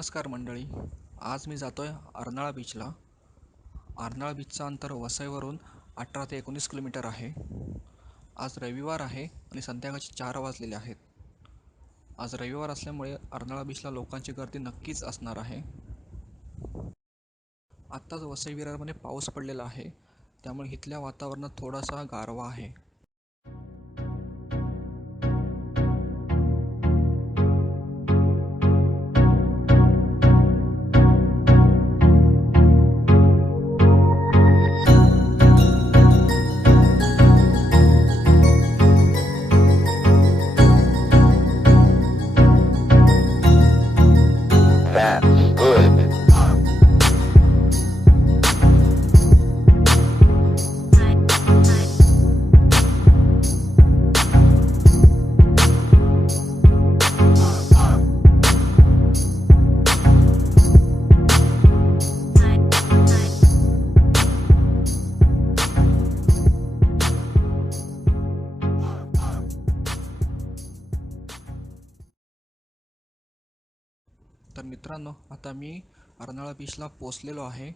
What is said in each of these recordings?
नमस्कार मंडळी. आज मी जातोय अर्नाळा बीचला. अर्नाळा बीचचं अंतर वसईवरून 18 ते 19 किलोमीटर आहे. आज रविवार आहे आणि संध्याकाळचे 4 वाजलेले आहेत. आज रविवार असल्यामुळे अर्नाळा बीचला लोकांची गर्दी नक्कीच असणार आहे. आत्ताच वसई विरारमध्ये पाऊस पडलेला आहे, त्यामुळे इथल्या वातावरणात थोडासा गारवा आहे. That's good. तर मित्रांनो, आता मी अर्नाळा बीचला पोचलेलो आहे.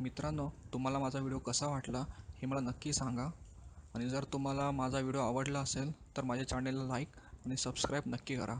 मित्रांनो, तुम्हाला माझा व्हिडिओ कसा वाटला हे मला नक्की सांगा. आणि जर तुम्हाला माझा व्हिडिओ आवडला असेल तर माझ्या चॅनेलला लाईक आणि सबस्क्राईब नक्की करा.